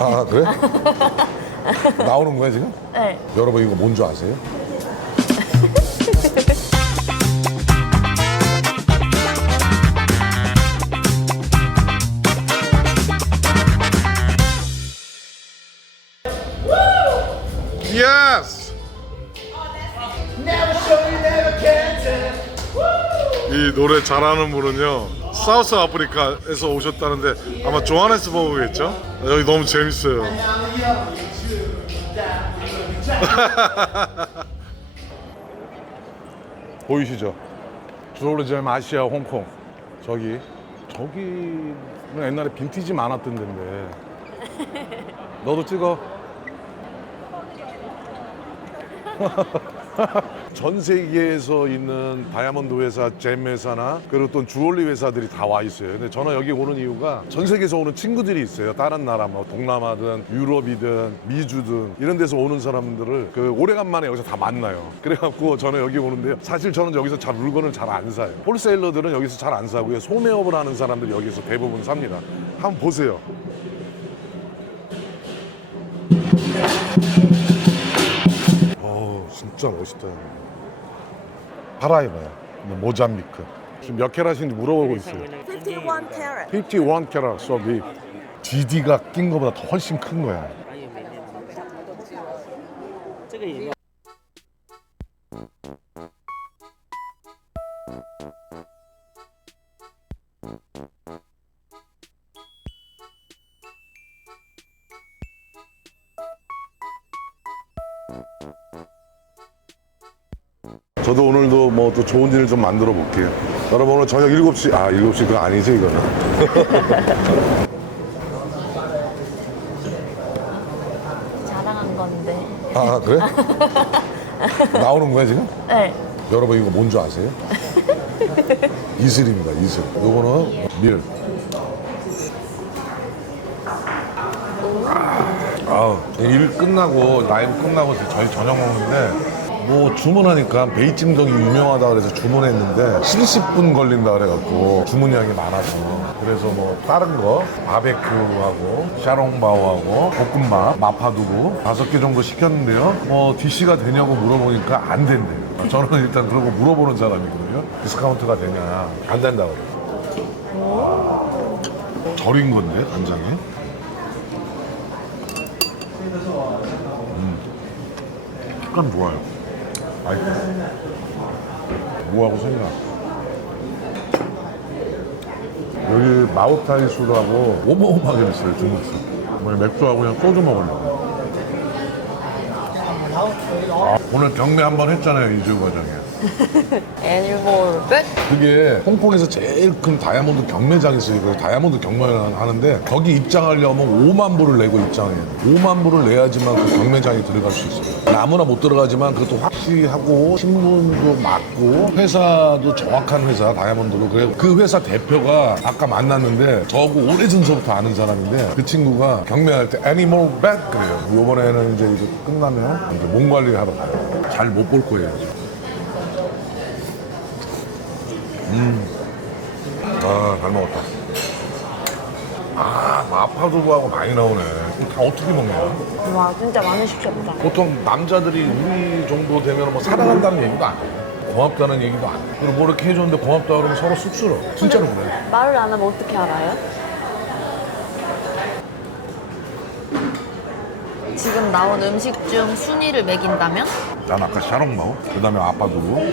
아 그래? 나오는 거야 지금? 네. 여러분 이거 뭔 줄 아세요? 이 노래 잘하는 분은요 사우스 아프리카에서 오셨다는데 아마 조하네스버그겠죠? 여기 너무 재밌어요. 보이시죠? 주로르잼 아시아 홍콩 저기 저기는 옛날에 빈티지 많았던 데인데 너도 찍어 전 세계에서 있는 다이아몬드 회사, 잼 회사나 그리고 또 주얼리 회사들이 다 와 있어요. 근데 저는 여기 오는 이유가 전 세계에서 오는 친구들이 있어요. 다른 나라, 뭐 동남아든 유럽이든 미주든 이런 데서 오는 사람들을 그 오래간만에 여기서 다 만나요. 그래갖고 저는 여기 오는데요. 사실 저는 여기서 잘 물건을 잘 안 사요. 홀세일러들은 여기서 잘 안 사고요. 소매업을 하는 사람들이 여기서 대부분 삽니다. 한번 보세요. 진짜 멋있다. 파라이바야. 모잠비크. 지금 몇 캐럿인지 물어보고 있어요. 51 carat. 51 캐럿 소비. DD가 낀 거보다 더 훨씬 큰 거야. 这个也要 저도 오늘도 뭐 또 좋은 일을 좀 만들어 볼게요. 여러분 오늘 저녁 7시, 아 7시 그거 아니죠 이거는. 자랑한 건데. 아 그래? 나오는 거야 지금? 네. 여러분 이거 뭔 줄 아세요? 이슬입니다 이슬. 요거는 밀. 아, 일 끝나고 라이브 끝나고 저희 저녁 먹는데 뭐 주문하니까 베이징덕이 유명하다 그래서 주문했는데 70분 걸린다 그래갖고 주문량이 많아서. 그래서 뭐 다른 거 바베큐하고 샤롱바오하고 볶음밥 마파두부 다섯 개 정도 시켰는데요. 뭐 DC가 되냐고 물어보니까 안 된대요. 저는 일단 그러고 물어보는 사람이거든요. 디스카운트가 되냐? 안 된다고. 그래요 절인 건데 간장에 식감 좋아요. 맛있다. 무하고 생각. 여기 마오타이 술하고 어마어마하게 비싸요, 중국술. 뭐 맥주하고 그냥 소주 먹으려고. 아, 오늘 경매 한번 했잖아요, 이주 과정에. 애니멀 끝. 그게 홍콩에서 제일 큰 다이아몬드 있어요. 그 다이아몬드 경매를 하는데 거기 입장하려면 5만 불을 내고 입장해요. 5만 불을 내야지만 그 경매장에 들어갈 수 있어요. 아무나 못 들어가지만 그것도 확실히 하고 신문도 맞고 회사도 정확한 회사 다이아몬드로 그래 그 회사 대표가 아까 만났는데 저하고 오래전서부터 아는 사람인데 그 친구가 경매할 때 애니멀 백 그래요. 이번에는 이제 이거 끝나면 이제 몸 관리하러 가요. 잘 못 볼 거예요. 아, 잘 먹었다. 아, 마파두부하고 많이 나오네. 이거 다 어떻게 먹냐? 와 진짜 시켰다. 보통 남자들이 우리 정도 되면 뭐 사랑한다는 얘기도 안 해요. 고맙다는 얘기도 안 해요. 그리고 뭐 이렇게 해줬는데 고맙다 그러면 서로 쑥스러워. 진짜로 그래. 말을 안 하면 어떻게 알아요? 지금 나온 음식 중 순위를 매긴다면? 난 아까 샤롱마오, 그 다음에 아빠 두부,